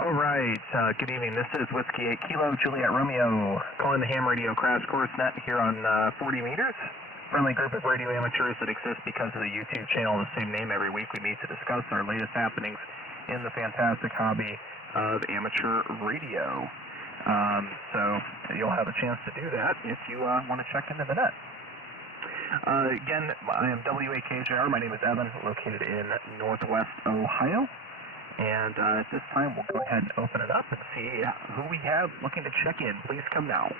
All right, good evening. This is Whiskey 8 Kilo Juliet Romeo calling the ham radio crash course net here on 40 meters. Friendly group of radio amateurs that exists because of the YouTube channel of the same name. Every week we meet to discuss our latest happenings in the fantastic hobby of amateur radio. So you'll have a chance to do that if you want to check into the net. Again, I am WAKJR. My name is Evan, located in Northwest Ohio. And at this time, we'll go ahead and open it up and see who we have looking to check in. Please come now.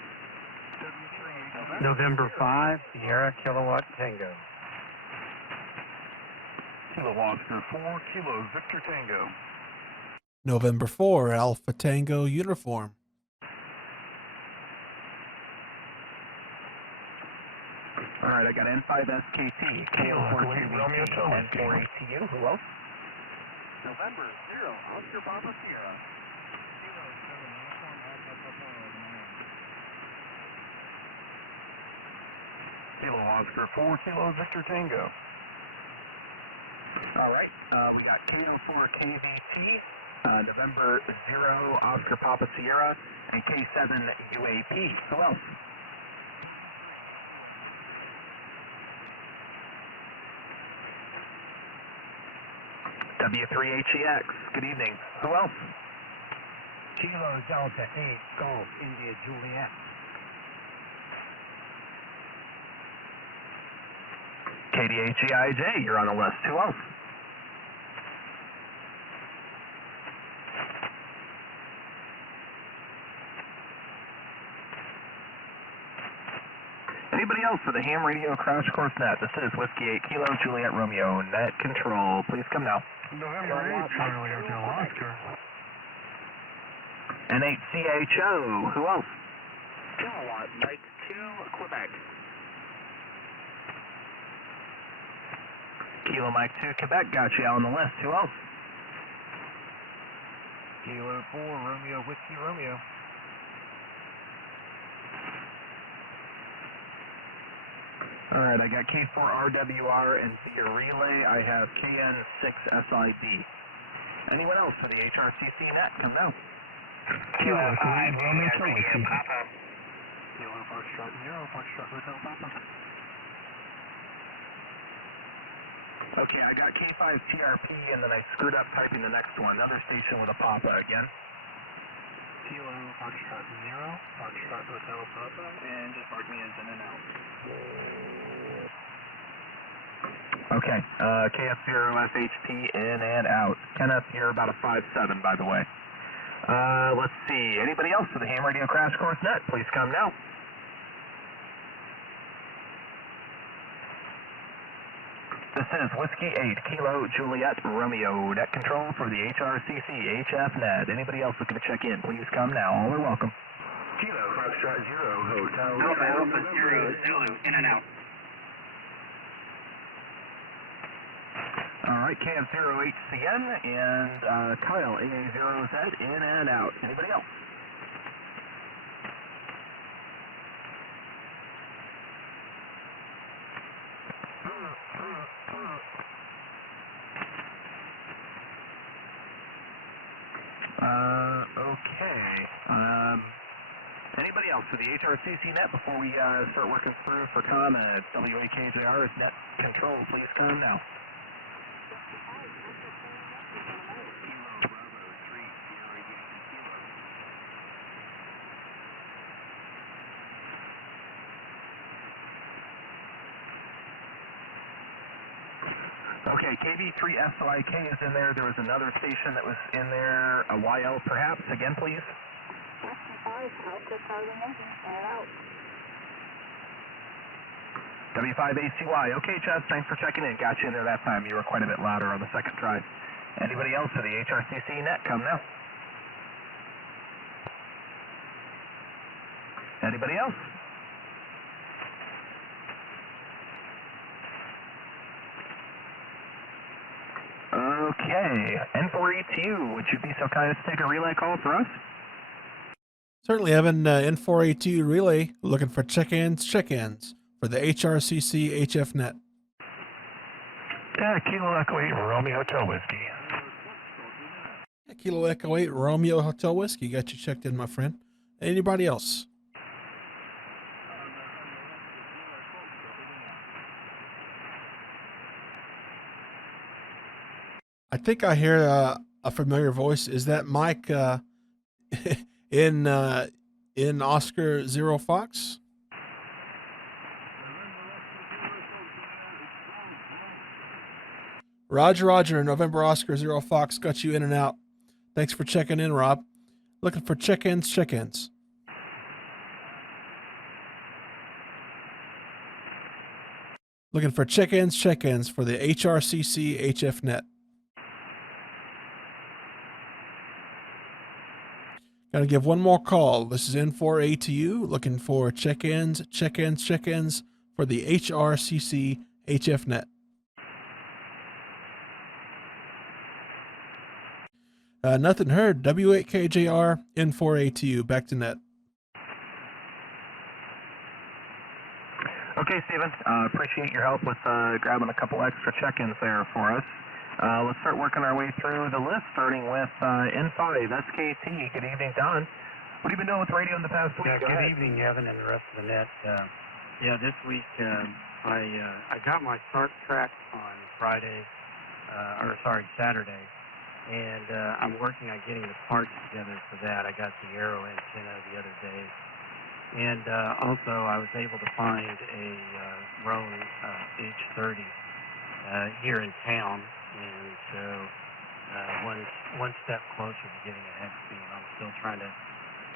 November 5, Sierra Kilowatt Tango. Kilo Oscar 4, Kilo Victor Tango. November 4, Alpha Tango Uniform. All right, I got N5SKT, Kilo 4 Romeo N4 ACU. Who else? November 0, Oscar Papa Sierra. Kilo Oscar 4, Kilo Victor Tango. All right, we got KO4 KVT, November 0, Oscar Papa Sierra, and K7 UAP. Who else? W3HEX, good evening. Who else? Kilo Delta 8, Golf India Juliet. KDHEIJ, you're on the list. Who else? Anybody else for the ham radio crash course net? This is Whiskey 8 Kilo Juliet Romeo net control. Please come now. November 8, Charlie Hotel Oscar. N8CHO. Who else? Kilowatt Mike 2, Quebec. Kilo Mike 2 Quebec. Got you on the list. Who else? Kilo 4, Romeo Whiskey Romeo. All right, I got K4RWR and via relay, I have KN6SIB. Anyone else for the HRCC net? Come now. Kilo 3, Romeo Whiskey. Kilo Foxtrot 0, Foxtrot Hotel Papa. Okay, I got K5TRP and then I screwed up typing the next one. Another station with a Papa again. Kilo Foxtrot 0, Foxtrot Hotel Papa, and just mark me as in and out. Okay, KF0FHP in and out. Kenneth, you're about a 5'7", by the way. Let's see, anybody else for the ham radio crash course net? Please come now. This is Whiskey 8 Kilo Juliet Romeo net control for the HRCC HF Net. Anybody else looking to check in? Please come now. All are welcome. Kilo Foxtrot 0, Hotel Alpha 0, Zulu, in and out. All right, KF08CN and Kyle AA0Z in and out. Anybody else? Okay. Anybody else for the HRCC net before we start working through for comments? WAKJR's net control, please come now. Okay, KB3SYK is in there. There was another station that was in there, a YL perhaps. Again, please. 55, Delta Charlie Yankee, in and out. W5ACY. Okay, Chaz, thanks for checking in. Got you in there that time. You were quite a bit louder on the second try. Anybody else for the HRCC net? Come now. Anybody else? Okay, N4ETU, would you be so kind as to take a relay call for us? Certainly, Evan, N482 relay looking for check-ins for the HRCC HF Net. Kilo Echo 8, Romeo Hotel Whiskey. Kilo Echo 8 Romeo Hotel Whiskey. Got you checked in, my friend. Anybody else? I think I hear a familiar voice. Is that Mike in Oscar Zero Fox? Roger, Roger. November Oscar Zero Fox got you in and out. Thanks for checking in, Rob. Looking for check-ins, check-ins. Looking for check-ins, check-ins for the HRCC HF Net. Gotta give one more call. This is N4ATU, looking for check-ins, check-ins, check-ins for the HRCC HF Net. Nothing heard. W8KJR, N4ATU, back to net. Okay, Steven, appreciate your help with grabbing a couple extra check-ins there for us. Let's start working our way through the list, starting with N5, SKT. Good evening, Don. What have you been doing with radio in the past week? Good evening, Evan, and the rest of the net. This week I got my start track on Saturday, and I'm working on getting the parts together for that. I got the Aero antenna the other day. And also, I was able to find a Roan H30 here in town, and so one step closer to getting an X-beam. I'm still trying to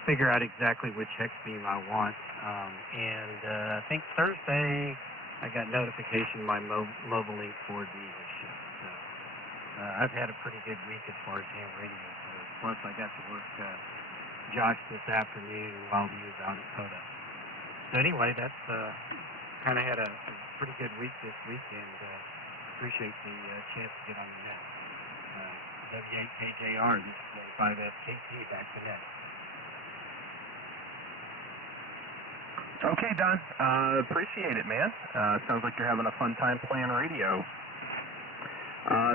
figure out exactly which X-beam I want. I think Thursday I got notification my Mobile Link 4D was shipped. So I've had a pretty good week as far as ham radio goes. Plus, I got to work Josh this afternoon while he was out at Coda. So anyway, that's kind of had a pretty good week this week, and appreciate the chance to get on the net. W8KJR, this is 5SKT, back to net. Okay, Don. Appreciate it, man. Sounds like you're having a fun time playing radio.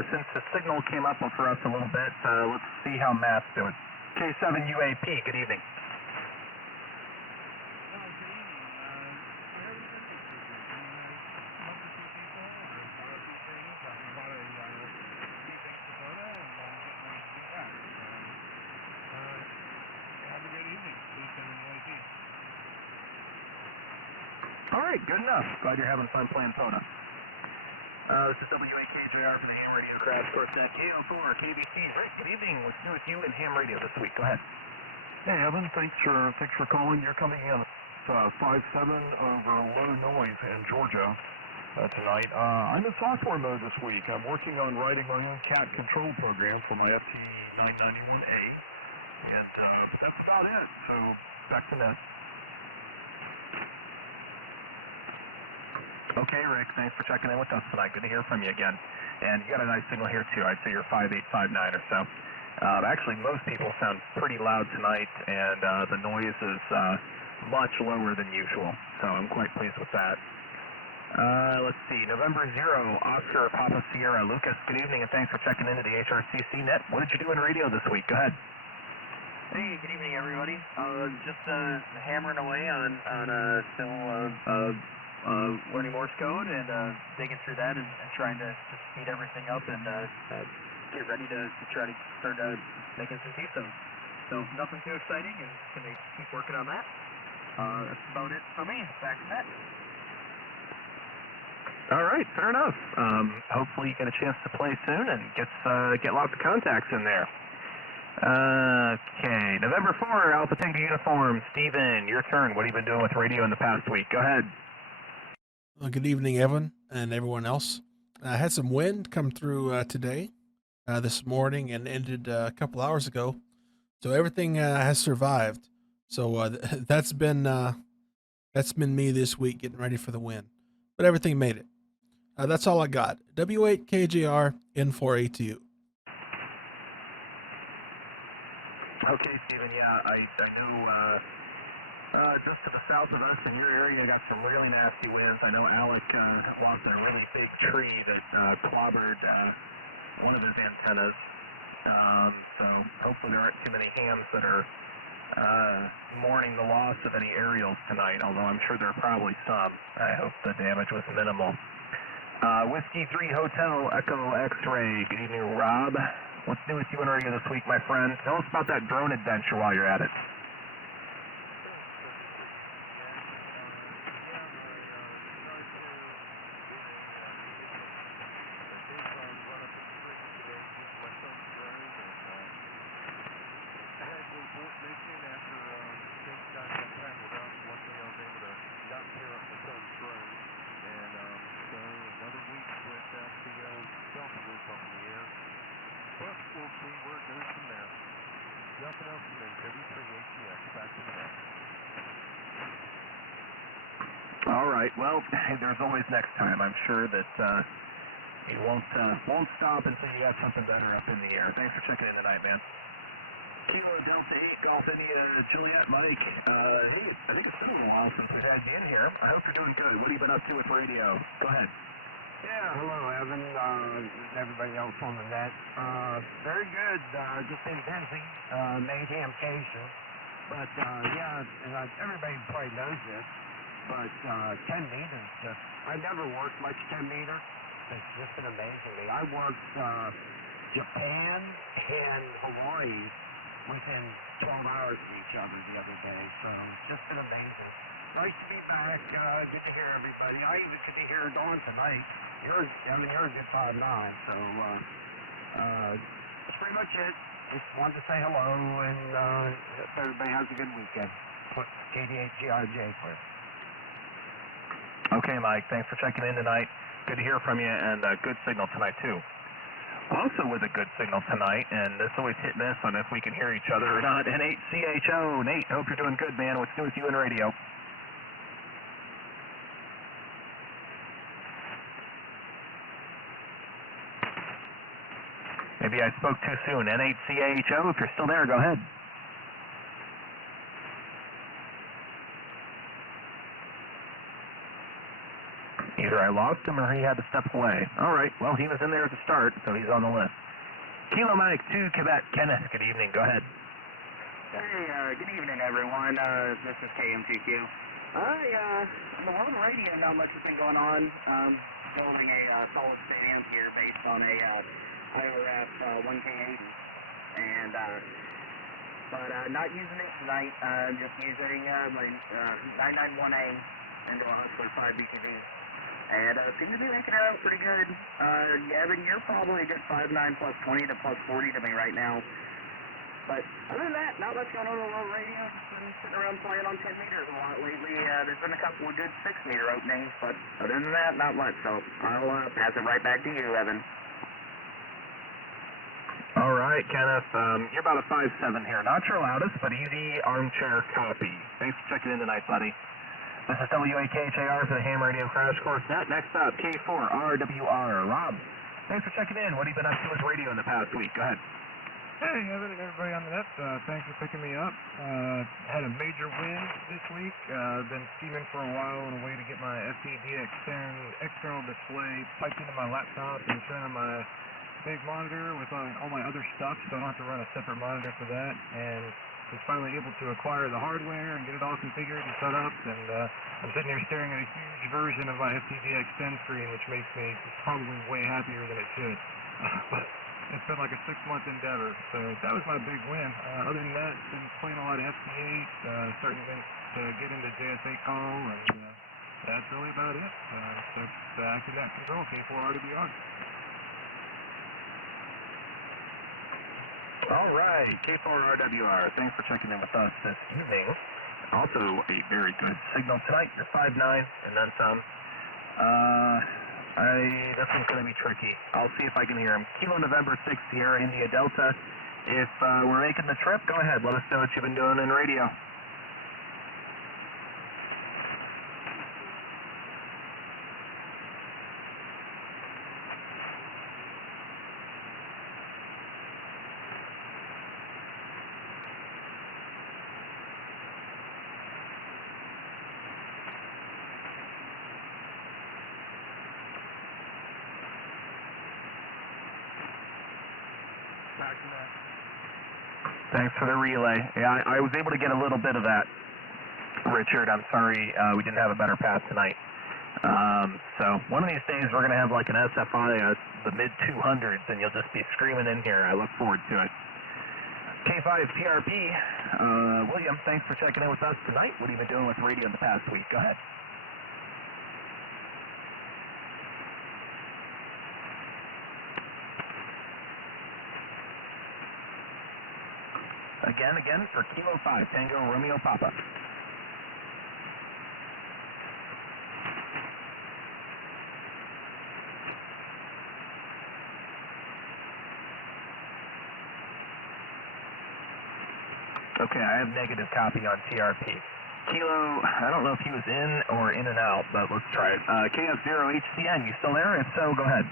Since the signal came up for us a little bit, let's see how Matt's doing. K7 UAP, good evening. All right, good enough. Glad you're having fun playing Pona. This is W8KJR from the Ham Radio Crash Course Net KO4 KBC. Right, good evening. What's new with you in Ham Radio this week? Go ahead. Hey, Evan, thanks for calling. You're coming in 5-7 over low noise in Georgia tonight. I'm in software mode this week. I'm working on writing my own cat control program for my FT991A, and that's about it. So back to net. Okay, Rick, thanks for checking in with us tonight. Good to hear from you again. And you got a nice signal here, too. I'd say you're 5859 or so. Actually, most people sound pretty loud tonight, and the noise is much lower than usual. So I'm quite pleased with that. Let's see. November 0, Oscar Papa Sierra. Lucas, good evening, and thanks for checking into the HRCC Net. What did you do in radio this week? Go ahead. Hey, good evening, everybody. Just hammering away on still learning Morse code and digging through that and trying to speed everything up and get ready to try to start making some T-zones. So nothing too exciting, and going to keep working on that. That's about it for me. Back to that. All right, fair enough. Hopefully you get a chance to play soon and get lots of contacts in there. Okay, November 4, Alpha Tango Uniform. Steven, your turn. What have you been doing with radio in the past week? Go ahead. Well, good evening, Evan, and everyone else. I had some wind come through today, this morning, and ended a couple hours ago. So everything has survived. So that's been me this week, getting ready for the wind. But everything made it. That's all I got. W8KJR N4ATU. Okay, Steven, yeah, I know just to the south of us in your area, I got some really nasty winds. I know Alec lost a really big tree that clobbered one of his antennas. So hopefully there aren't too many hams that are mourning the loss of any aerials tonight, although I'm sure there are probably some. I hope the damage was minimal. Whiskey 3 Hotel Echo X-Ray. Good evening, Rob. What's new with you and radio this week, my friend? Tell us about that drone adventure while you're at it. All right. Well, there's always next time. I'm sure that you won't stop until you got something better up in the air. Thanks for checking in tonight, man. Kilo Delta 8 Golf India Juliet Mike. Hey, I think it's been a while since we've had you in here. I hope you're doing good. What have you been up to with radio? Go ahead. Yeah, hello, Evan. Everybody else on the net. Very good. Just been busy. Mayhem Cation. But, yeah, and everybody probably knows this. But 10 meters, I never worked much 10 meter. It's just been amazing to me. I worked Japan and Hawaii within 12 hours of each other the other day, so it's just been amazing. Nice to be back. Good to hear everybody. I even get to hear Dawn tonight. Yours at 5'9", so that's pretty much it. Just wanted to say hello and hope everybody has a good weekend. KDHGRJ, please. Okay, Mike, thanks for checking in tonight. Good to hear from you, and good signal tonight, too. Also with a good signal tonight, and it's always hit miss on if we can hear each other or not, N8CHO. Nate, hope you're doing good, man. What's new with you in radio? Maybe I spoke too soon. N8CHO, if you're still there, go ahead. Either I lost him or he had to step away. All right, well, he was in there at the start, so he's on the list. Kilo Mike 2, Quebec, Kenneth, good evening. Go ahead. Hey, good evening, everyone. This is KMTQ. On the world radio, not much has been going on. Building a solid-state amp here based on a IRF 1K80. And, but not using it tonight. Just using my 991A into a Hustler 5 BTV. And seem to be making it out pretty good. Evan, you're probably a good 5'9 plus 20 to plus 40 to me right now. But other than that, not much going on the world radio. Just been sitting around playing on 10 meters a lot lately. There's been a couple of good 6-meter openings, but other than that, not much. So I'll pass it right back to you, Evan. All right, Kenneth, you're about a 5'7 here. Not your loudest, but easy armchair copy. Thanks for checking in tonight, buddy. This is WAKHAR for the Ham Radio Crash Course Net. Next up, K4RWR. Rob, thanks for checking in. What have you been up to with radio in the past week? Go ahead. Hey, Evan and everybody on the net. Thanks for picking me up. Had a major win this week. Been scheming for a while on a way to get my FPDX10 external display piped into my laptop and turn on my big monitor with all my other stuff, so I don't have to run a separate monitor for that. And was finally able to acquire the hardware and get it all configured and set up, and I'm sitting here staring at a huge version of my FPDX10 screen, which makes me probably way happier than it should. But it's been like a 6-month endeavor, so that was my big win. Other than that, been playing a lot of FP8, starting to get into JSA call, and that's really about it. So it's active net control, K4RWR. All right, K4RWR, thanks for checking in with us this evening. Also a very good signal tonight. You're 5'9", and then some. This one's going to be tricky. I'll see if I can hear him. Kilo November 6 Sierra India Delta. If we're making the trip, go ahead. Let us know what you've been doing in radio. Thanks for the relay. Yeah, I was able to get a little bit of that, Richard. I'm sorry we didn't have a better path tonight. So one of these days we're going to have like an SFI, the mid-200s, and you'll just be screaming in here. I look forward to it. K5 TRP, William, thanks for checking in with us tonight. What have you been doing with radio in the past week? Go ahead. Again for Kilo 5, Tango Romeo Papa. Okay, I have negative copy on TRP. Kilo, I don't know if he was in or in and out, but let's try it. KF0HCN, you still there? If so, go ahead.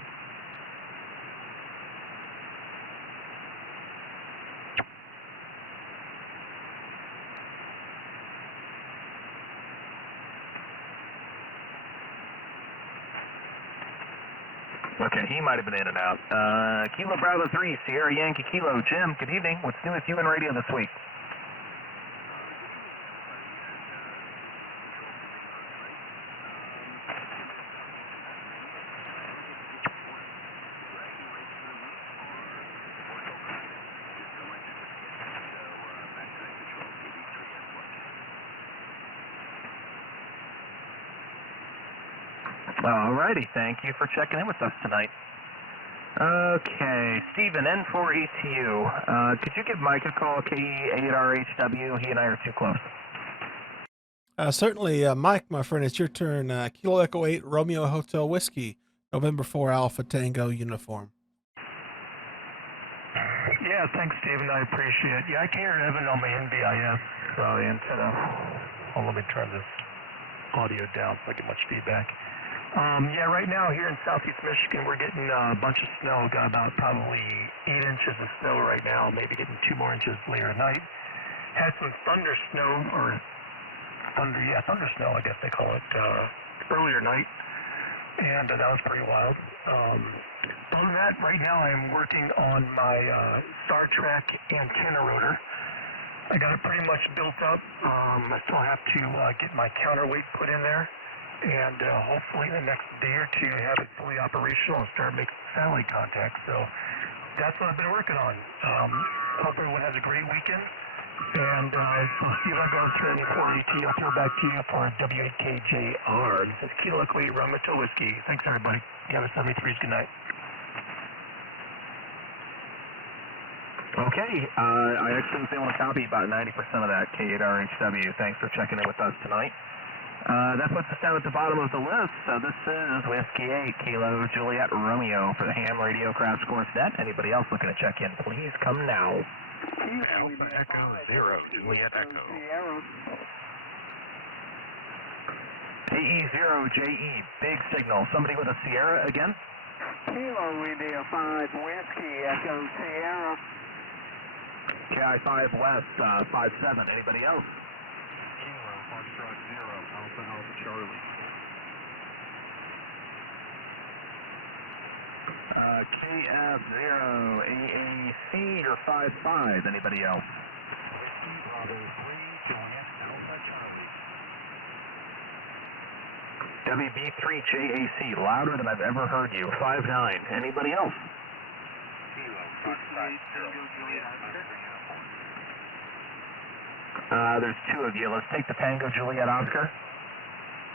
Okay, he might have been in and out. Kilo Bravo 3, Sierra Yankee Kilo. Jim, good evening. What's new with you in radio this week? Alrighty, thank you for checking in with us tonight. Okay, Steven, N4ETU. Could you give Mike a call, KE8RHW? He and I are too close. Certainly, Mike, my friend, it's your turn. Kilo Echo 8, Romeo Hotel Whiskey, November 4 Alpha Tango uniform. Yeah, thanks, Steven. I appreciate it. Yeah, I can't hear Evan on my NBIS antenna. Oh, let me turn this audio down so I get much feedback. Yeah, right now here in southeast Michigan, we're getting a bunch of snow. Got about probably 8 inches of snow right now, maybe getting 2 more inches later at night. Had some thunder snow, thunder snow, I guess they call it, earlier night, and that was pretty wild. Other than that, right now I'm working on my Star Trek antenna rotor. I got it pretty much built up. I still have to get my counterweight put in there, and hopefully in the next day or two have it fully operational and start making satellite contact. So that's what I've been working on. Hope everyone has a great weekend, and we'll see if I go through any 4AT. I'll throw back to you for W8KJR. This is Kilo Echo 8 Romeo Whiskey. Thanks, everybody. You have a 73's good night. Okay, I actually was able to copy about 90% of that K8RHW. Thanks for checking in with us tonight. That puts us down at the bottom of the list. So this is Whiskey 8, Kilo Juliet Romeo for the ham radio crash course net. Anybody else looking to check in, please come now. Alpha Echo 0, Juliet Echo. KE0JE, big signal. Somebody with a Sierra again? Kilo India 5 Whiskey Echo Sierra. KI5 West, 57. Anybody else? Kilo Foxtrot 0, Alpha Alpha Charlie. KF0AAC or 55. Anybody else? Whiskey Bravo 3, Juliet Alpha Charlie. WB3JAC, louder than I've ever heard you. 59. Anybody else? Kilo Foxtrot 0, Juliet Oscar. There's 2 of you. Let's take the Tango Juliet Oscar.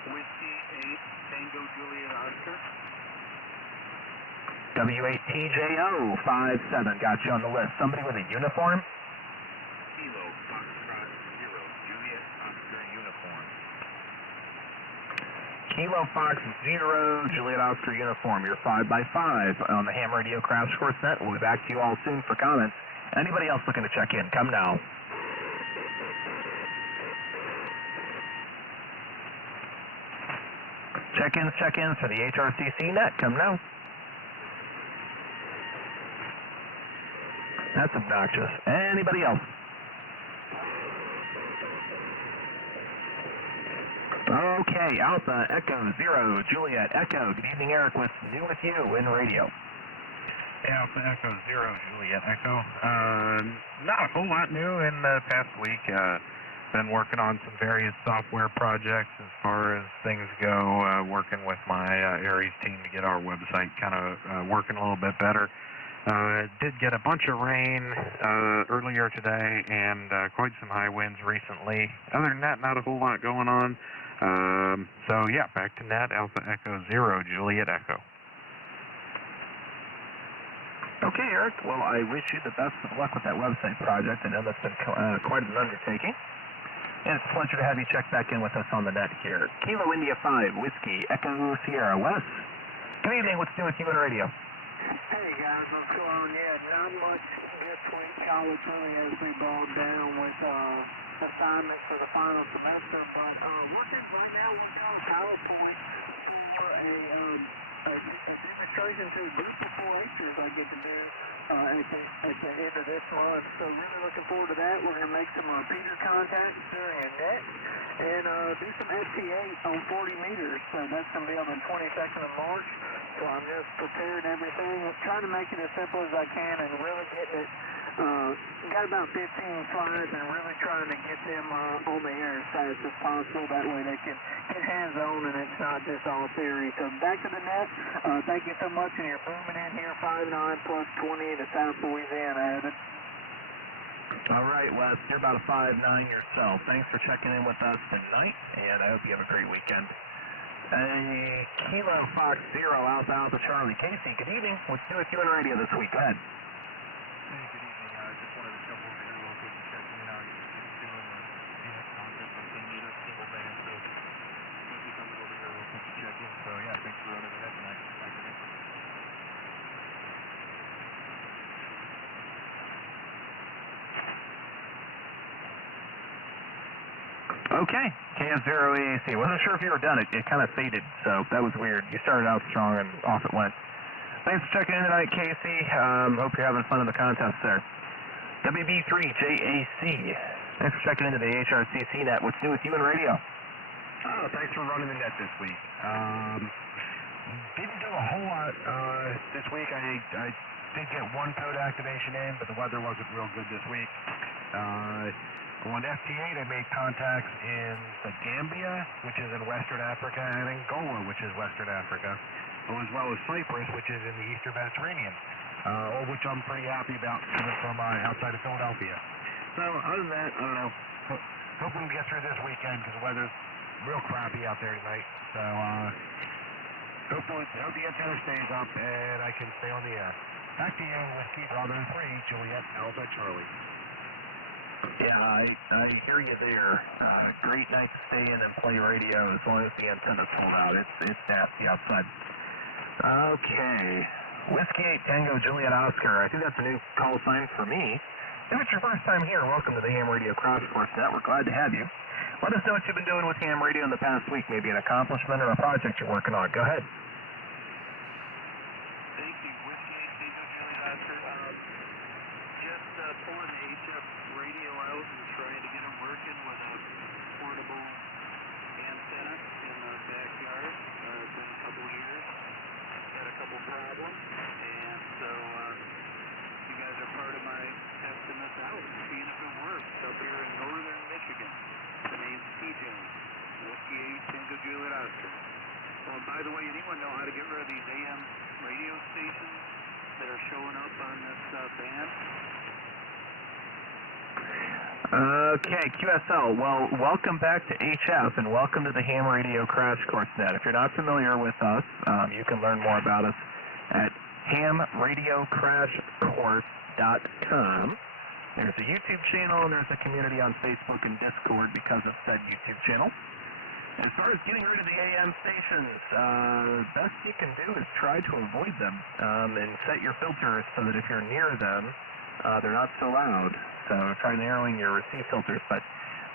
Whiskey 8 Tango Juliet Oscar. W8TJO 57. Got you on the list. Somebody with a uniform? Kilo Foxtrot 0, Juliet Oscar uniform. Kilo Fox 0, Juliet Oscar uniform. You're 5x5 on the ham radio crash course net. We'll be back to you all soon for comments. Anybody else looking to check in? Come now. Check-ins for the HRCC net. Come now. That's obnoxious. Anybody else? Okay, Alpha Echo 0, Juliet Echo. Good evening, Eric, with New With You in radio. Alpha Echo 0, Juliet Echo. Not a whole lot new in the past week. Been working on some various software projects as far as things go, working with my Aries team to get our website kind of working a little bit better. Did get a bunch of rain earlier today and quite some high winds recently. Other than that, not a whole lot going on. So yeah, back to net, Alpha Echo 0, Juliet Echo. Okay, Eric. Well, I wish you the best of luck with that website project. I know that's been quite an undertaking. And it's a pleasure to have you check back in with us on the net here. Kilo India 5, Whiskey, Echo Sierra, Wes. Good evening. What's new with you on radio? Hey guys, what's going on? Yeah, not much this week. College really has me bogged down with assignments for the final semester, but working right now working on a PowerPoint for a demonstration to Bristol 4-Hers I get to do at the end of this month. So really looking forward to that. We're going to make some repeater contacts during a net and do some FT8 on 40 meters. So that's going to be on the 22nd of March. So I'm just preparing everything, trying to make it as simple as I can and really getting it. Got about 15 slides and really trying to get them on the air as fast as possible. That way they can get hands-on and it's not just all theory. So back to the net. Thank you so much. And you're booming in here, 5'9 plus 20 to South Louisiana, Evan. All right, Wes. You're about a 5'9 yourself. Thanks for checking in with us tonight, and I hope you have a great weekend. Kilo Fox 0, Alpha Alpha Charlie. Casey, good evening. What's new with you on radio this week? Go ahead. Hey, good evening. Just wanted to jump over here real quick and check in on how you're doing the DX concept on 10 meters, single band. So just coming over here real quick to check in. So yeah, thanks for running the net tonight. Thank you. Okay, KF0AAC. Wasn't sure if you were done. It kind of faded, so that was weird. You started out strong and off it went. Thanks for checking in tonight, Casey. Hope you're having fun in the contest there. WB3JAC. Thanks for checking into the HRCC net. What's new with you in radio? Oh, thanks for running the net this week. Didn't do a whole lot this week. I did get one code activation in, but the weather wasn't real good this week. On FT8, I made contacts in the Gambia, which is in Western Africa, and Angola, which is Western Africa, as well as Cyprus, which is in the Eastern Mediterranean, all which I'm pretty happy about coming from outside of Philadelphia. So other than that, I don't know. Hoping to get through this weekend because the weather's real crappy out there tonight. So hope the antenna stays up and I can stay on the air. Back to you, Whiskey Brother 3, Juliet Alpha Charlie. Yeah, I hear you there. Great night to stay in and play radio as long as the antenna's pulled out. It's nasty outside. Okay. Whiskey 8 Tango Juliet Oscar. I think that's a new call sign for me. If it's your first time here, welcome to the Ham Radio Crash Course Net. We're glad to have you. Let us know what you've been doing with Ham Radio in the past week, maybe an accomplishment or a project you're working on. Go ahead. Thank you. Whiskey 8 Tango Juliet Oscar. Just pulling the HF radio out and trying to get it working with a portable antenna in the backyard. It's been a couple years. Had a couple problems, and so you guys are part of my testing this out, seeing if it works up here in northern Michigan. The name's TJ. Whiskey 8 Tango Juliet Oscar. By the way, anyone know how to get rid of these AM radio stations that are showing up on this band? Okay, QSL. Well, welcome back to HF and welcome to the Ham Radio Crash Course Net. If you're not familiar with us, you can learn more about us at hamradiocrashcourse.com. There's a YouTube channel and there's a community on Facebook and Discord because of said YouTube channel. As far as getting rid of the AM stations, the best you can do is try to avoid them and set your filters so that if you're near them, they're not so loud. So try narrowing your receive filters, but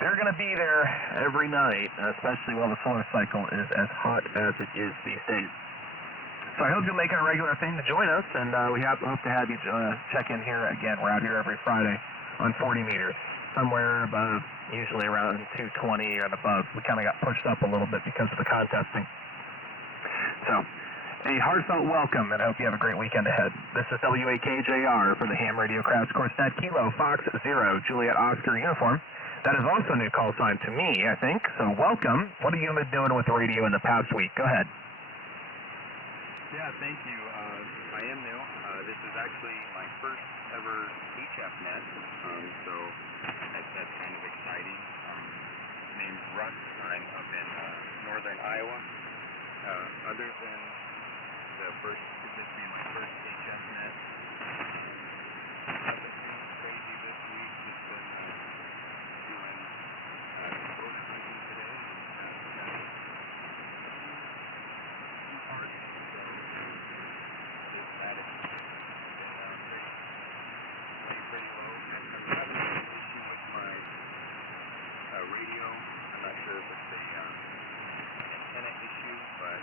they're going to be there every night, especially while the solar cycle is as hot as it is these days. So I hope you'll make it a regular thing to join us, and we hope to have you check in here again. We're out here every Friday on 40 meters, somewhere above, usually around 220 and above. We kind of got pushed up a little bit because of the contesting. So A heartfelt welcome, and I hope you have a great weekend ahead. This is WAKJR for the Ham Radio Crash Course Net, Kilo Fox 0, Juliet Oscar uniform. That is also a new call sign to me, I think, so welcome. What have you been doing with the radio in the past week? Go ahead. Yeah, thank you. I am new. This is actually my first ever HF Net, so that's kind of exciting. Name's Russ. I'm up in northern Iowa. Other than this being my first HF Net, nothing too crazy this week. Just been doing code tweaking today and got a few parts, so just that has been pretty low. I'm having an issue with my radio. I'm not sure if it's a antenna issue, but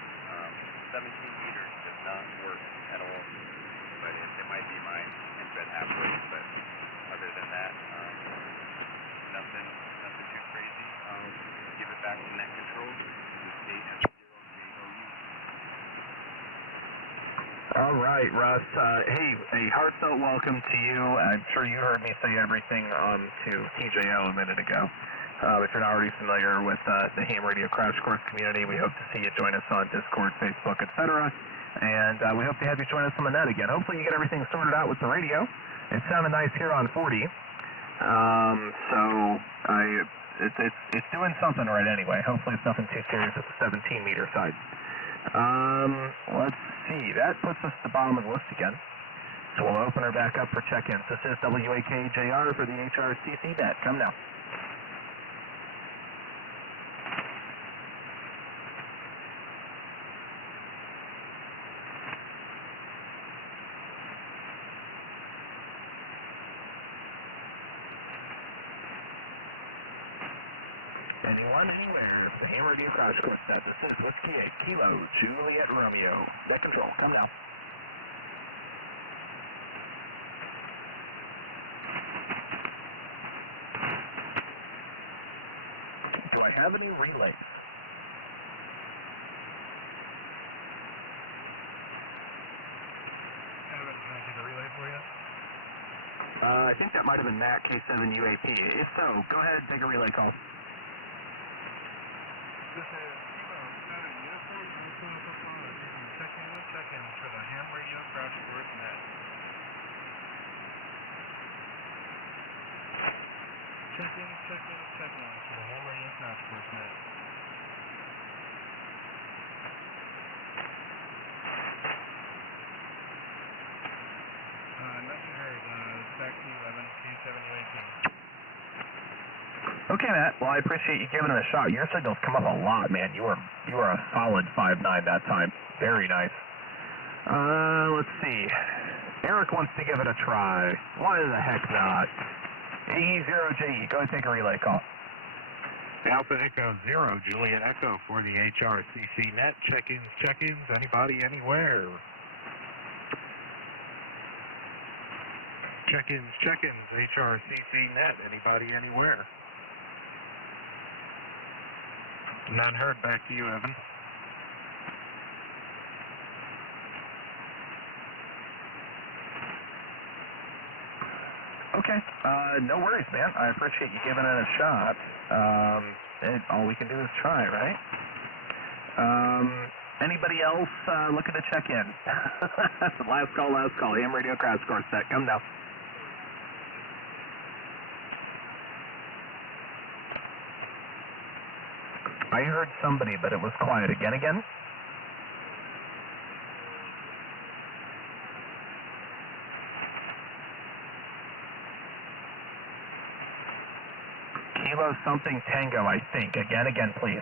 17 meters does not work at all. But it might be my embed halfway, but other than that, nothing too crazy. Give it back to net control. All right, Russ. Hey, a heartfelt welcome to you. I'm sure you heard me say everything to TJO a minute ago. If you're not already familiar with the Ham Radio Crash Course community, we hope to see you join us on Discord, Facebook, etc. And we hope to have you join us on the net again. Hopefully you get everything sorted out with the radio. It sounded nice here on 40. It's doing something right anyway. Hopefully it's nothing too serious at the 17-meter side. Let's see. That puts us at the bottom of the list again. So we'll open her back up for check-ins. This is WAKJR for the HRCC Net. Come now. Anyone, anywhere, the Ham Radio Crash Course Net. This is Whiskey 8 Kilo, Juliet Romeo. Net control, come now. Do I have any relays? Can I get a relay for you? I think that might have been Matt K7 UAP. If so, go ahead, take a relay call. This is Kilo 7 Uniform Alpha Papa, check-in for the Ham Radio Crash Course Net. Check-in for the Ham Radio Crash Course Net. Nothing heard. Back to you, Evan, K7 UAP. Okay, Matt. Well, I appreciate you giving it a shot. Your signals come up a lot, man. You were a solid 5.9 that time. Very nice. Let's see. Eric wants to give it a try. Why the heck not? AE0JE, go ahead and take a relay call. Alpha Echo 0, Juliet Echo for the HRCC Net. Check-ins, anybody, anywhere. Check-ins, HRCC Net, anybody, anywhere. None heard. Back to you, Evan. Okay. No worries, man. I appreciate you giving it a shot. All we can do is try, right? Anybody else looking to check in? Last call. Ham Radio Crash Course Net. Come now. I heard somebody, but it was quiet. Again? Kilo something Tango, I think. Again, please.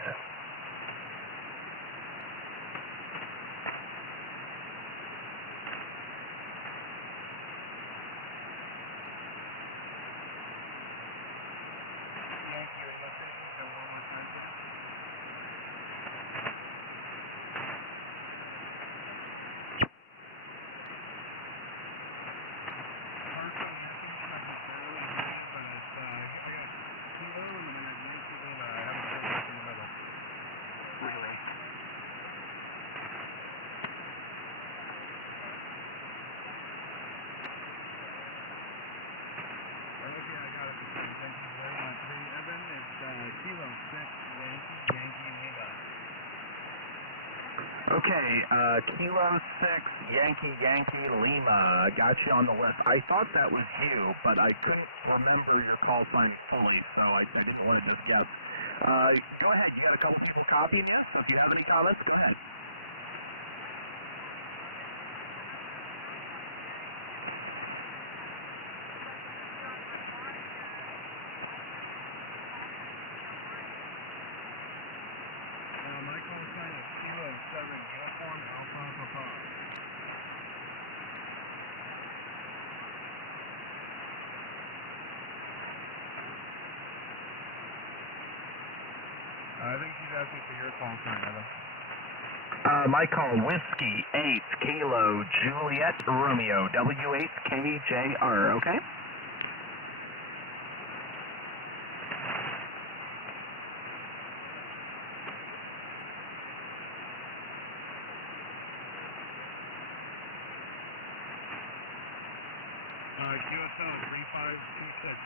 Okay, Kilo 6, Yankee Lima, got you on the list. I thought that was you, but I couldn't remember your call sign fully, so I didn't want to just guess. Go ahead, you got a couple people copying you, so if you have any comments, go ahead. My call sign is Kilo 7 Uniform Alpha Papa. I think she's asking for your call sign, Evan. My call, Whiskey 8 Kilo Juliet Romeo, W8KJR, okay? QSL 3526.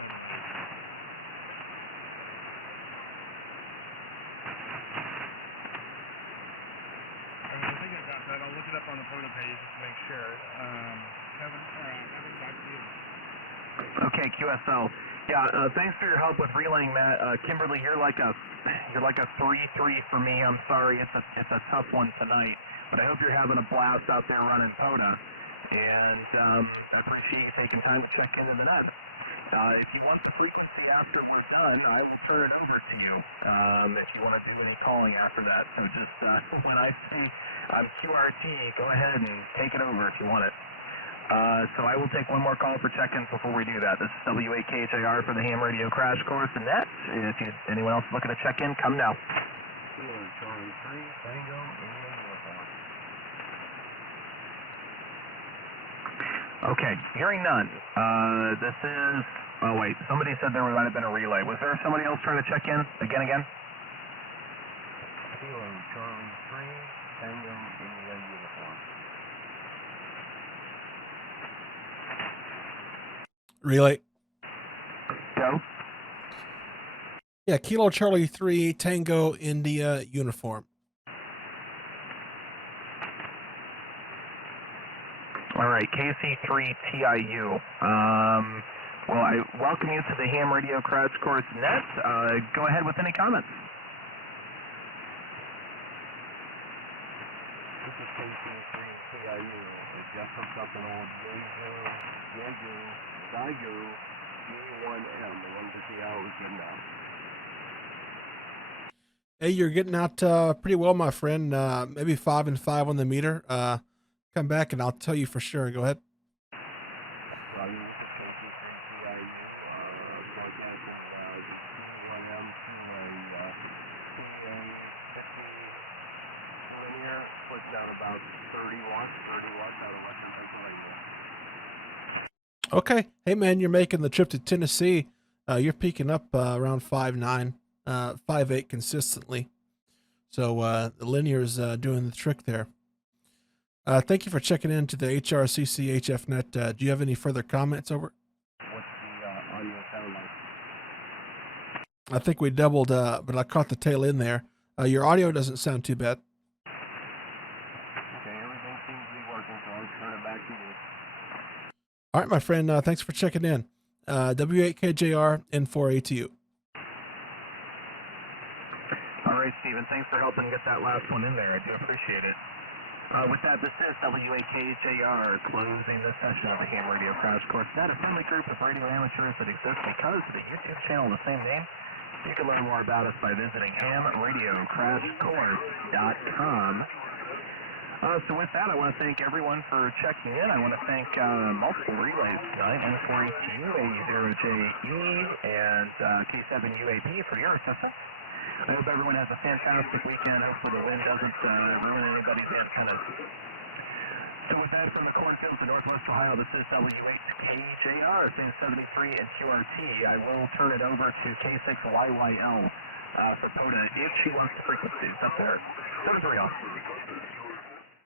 I think I got that. I'll look it up on the photo page just to make sure. Kevin, back to you. Okay, QSL. Yeah, thanks for your help with relaying that. Kimberly, you're like a 3-3 for me. I'm sorry, it's a tough one tonight, but I hope you're having a blast out there running POTA. And I appreciate you taking time to check into the net. If you want the frequency after we're done, I will turn it over to you if you want to do any calling after that. So just when I see I'm QRT, go ahead and take it over if you want it. So I will take one more call for check-ins before we do that. This is W8KJR for the Ham Radio Crash Course and Net. If anyone else is looking to check in, come now. Charlie 3, Tango, uniform. Okay, hearing none. This is... Oh, wait. Somebody said there might have been a relay. Was there somebody else trying to check in? Again? Kilo Charlie 3, Tango, uniform. Relay. Go. Yeah, Kilo Charlie 3, Tango, India, uniform. All right, KC3TIU. Well, I welcome you to the Ham Radio Crash Course Net. Go ahead with any comments. This is KC3TIU. It's just something on Yagu, Daigu, E1M. I wanted to see how it was getting out. Hey, you're getting out pretty well, my friend. Maybe 5 and 5 on the meter. Come back and I'll tell you for sure. Go ahead. Okay. Hey, man, you're making the trip to Tennessee. You're peaking up around 5.9, 5.8 consistently. So the linear's doing the trick there. Thank you for checking in to the HRCC HF Net. Do you have any further comments over? What's the audio sound like? I think we doubled, but I caught the tail end there. Your audio doesn't sound too bad. Okay, everything seems to be working, so I'll turn it back to you. All right, my friend. Thanks for checking in. W8KJR, N4ATU. All right, Stephen. Thanks for helping get that last one in there. I do appreciate it. With that, this is W8KJR closing this session of the Ham Radio Crash Course Net, a friendly group of radio amateurs that exists because of the YouTube channel of the same name. You can learn more about us by visiting hamradiocrashcourse.com. So with that, I want to thank everyone for checking in. I want to thank multiple relays tonight, N4ATU, A0JE, and K7UAP for your assistance. I hope everyone has a fantastic weekend. Hopefully the wind doesn't ruin anybody's antennas. So with that, from the cornfields of Northwest Ohio, this is W8KJR, thing 73 and QRT. I will turn it over to K6YYL for POTA if she wants the frequencies up there. 73 off.